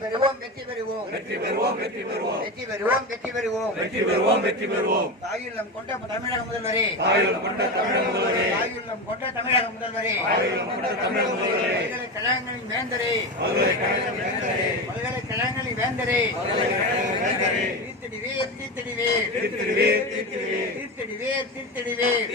பெறுவோம் வெற்றி பெறுவோம் வெற்றி பெறுவோம் வெற்றி பெறுவோம் வெற்றி பெறுவோம் வெற்றி பெறுவோம் வெற்றி பெறுவோம் வெற்றி பெறுவோம் தாயுள்ளம் கொண்ட தமிழக முதல்வரே. தாயுள்ளம் கொண்ட தமிழக முதல்வரே. தாயுள்ளம் கொண்ட தமிழக முதல்வரே. பல்கலைக்கழகங்களின் வேந்தரே. பல்கலைக்கழக வேந்தரே. பல்கலைக்கழகங்களின் வேந்தரே. தீர்த்தடிவேர் தீர்த்தடிவேர் தீர்த்திடுவீர் தீர்த்திடுவீர்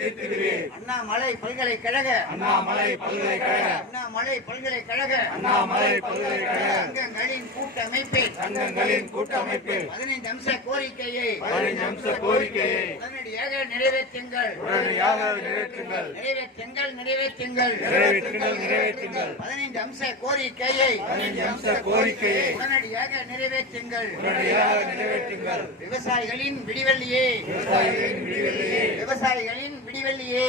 தீர்த்தடிவேர் அண்ணாமலை பல்கலைக்கழக. அண்ணாமலை பல்கலைக்கழக. அண்ணாமலை பல்கலைக்கழக. அண்ணாமலை பல்கலைக்கழக. சங்கங்களின் கூட்டமைப்பில். சங்கங்களின் கூட்டமைப்பில். பதினைந்து அம்ச கோரிக்கையை. பதினைஞ்சு அம்ச கோரிக்கையை. உடனடியாக நிறைவேற்றுங்கள். உடனடியாக நிறைவேற்றுங்கள் நிறைவேற்றுங்கள் நிறைவேற்றுங்கள். நிறைவேற்றுங்கள் நிறைவேற்றுங்கள். பதினைந்து அம்ச கோரிக்கையை பதினைஞ்சு அம்ச கோரிக்கையை உடனடியாக நிறைவேற்றுங்கள். உடனடியாக நிறைவேற்றுங்கள். விவசாயிகளின் விடிவெள்ளியே. விவசாயிகளின் விடிவெள்ளியே. விவசாயிகளின் பிடிவெள்ளியே.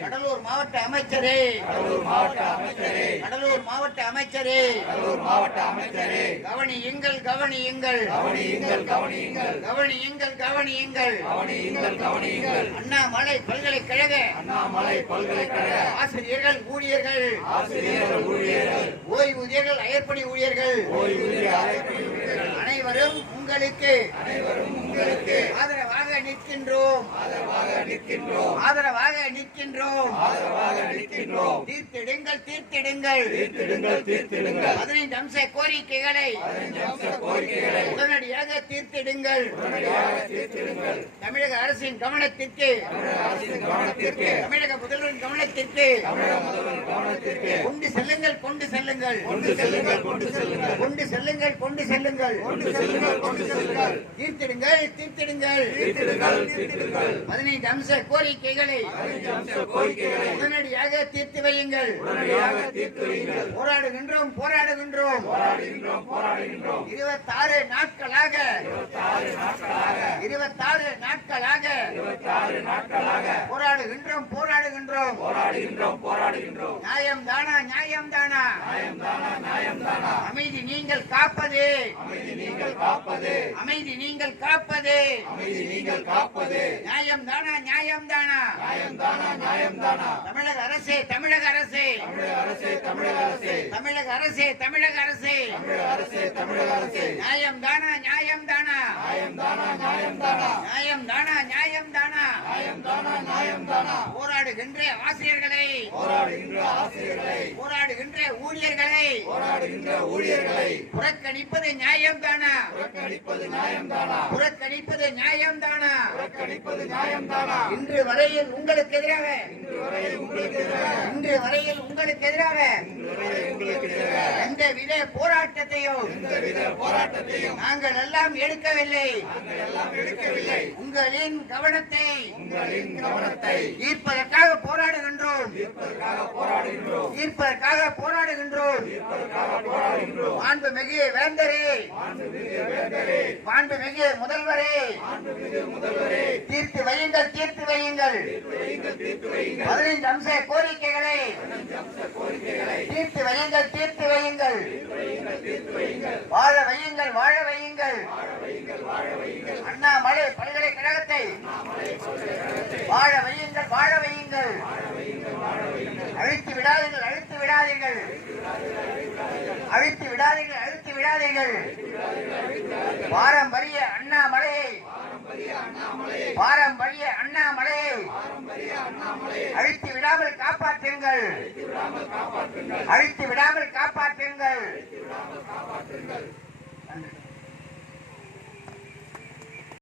கடலூர் மாவட்ட அமைச்சரே. கடலூர் மாவட்ட அமைச்சரே. கவனி எங்கள் கவனி எங்கள். கவனி எங்கள் கவனி எங்கள். அண்ணாமலை பல்கலைக்கழக. ஆசிரியர்கள் ஊழியர்கள். ஓய்வூதியர்கள் அயற்பணி ஊழியர்கள். அனைவரும் உங்களுக்கு அனைவரும் நிற்கின்றோம். ஆதரவாக நிற்கின்றோம். தீர்த்திடுங்கள் தீர்த்திடுங்கள். பதினைந்து அம்ச கோரிக்கைகளை உடனடியாக தீர்த்திடுங்கள். தமிழக அரசின் கவனத்திற்கு தமிழக முதல்வரின் கவனத்திற்கு கொண்டு செல்லுங்கள் கொண்டு செல்லுங்கள். கொண்டு செல்லுங்கள் கொண்டு செல்லுங்கள். கொண்டு செல்லுங்கள் கொண்டு செல்லுங்கள் கொண்டு செல்லுங்கள் கொண்டு செல்லுங்கள் தீர்த்திடுங்கள் தீர்த்திடுங்கள். தீர்த்திடுங்கள் தீர்த்திடுங்கள் பதினைந்து அம்ச கோரிக்கைகளை உடனடியாக தீர்த்து வையுங்கள். உடனடியாக போராடுகின்றோம் போராடுகின்றோம். இருபத்தாறு நாட்களாக இருபத்தாறு நாட்களாக நாட்களாக இருபத்தாறு நாட்களாக போராடுகின்றோம் போராடுகின்றோம். போராடுகின்றோம் போராடுகின்றோம் நியாயம் தானா நியாயம் தானா? நியாயம் தானா நியாயம் தானா அமைதி நீங்கள் காப்பது. அமைதி நீங்கள் காப்பது. அமைதி நீங்கள் காப்பது அமைதி நீங்கள் காப்பது நியாயம் தானா நியாயம் தானா? நியாயம் தானா நியாயம் தானா தமிழக அரசே தமிழக அரசே தமிழக அரசே தமிழக அரசே தமிழக அரசே தமிழக அரசே. தமிழக அரசே தமிழக அரசே. நியாயம் தானா போராடணும் போராடுகின்ற ஆசிரியர்களை. போராடுகின்ற ஆசிரியர்களை. போராடுகின்ற ஊழியர்களை. போராடுகின்ற ஊழியர்களை. புறக்கணிப்பது இன்று வரையில் உங்களுக்கு எதிராக. இன்று வரை உங்களுக்கு எதிராக. இன்று வரையில் உங்களுக்கு எதிராக. எந்த வித போராட்டத்தையும் நாங்கள் எல்லாம் எடுக்கவில்லை. நாங்கள் எல்லாம் எடுக்கவில்லை. உங்களின் கவனத்தை உங்களின் கவனத்தை ஈர்ப்பதற்காக தீர்ப்பதற்காக போராடுகின்றோம். தீர்ப்பதற்காக போராடுகின்றோம். மாண்பு மிகு வேந்தரே. மாண்பு மிகு முதல்வரே. தீர்த்து வையுங்கள் தீர்த்து வையுங்கள். பதினைந்து அம்ச கோரிக்கைகளை வையுங்கள் வாழ வையுங்கள். அண்ணாமலை பல்கலைக்கழகத்தை வாழ வையுங்கள் வாழ வையுங்கள். அழித்து விடாதீர்கள் அழித்து விடாதீர்கள். அழித்து விடாதீர்கள் அழித்து விடாதீர்கள். பாரம்பரிய அண்ணாமலையை பாரம்பரிய அண்ணாமலையை அழித்து விடாமல் காப்பாற்றுங்கள். அழித்து விடாமல்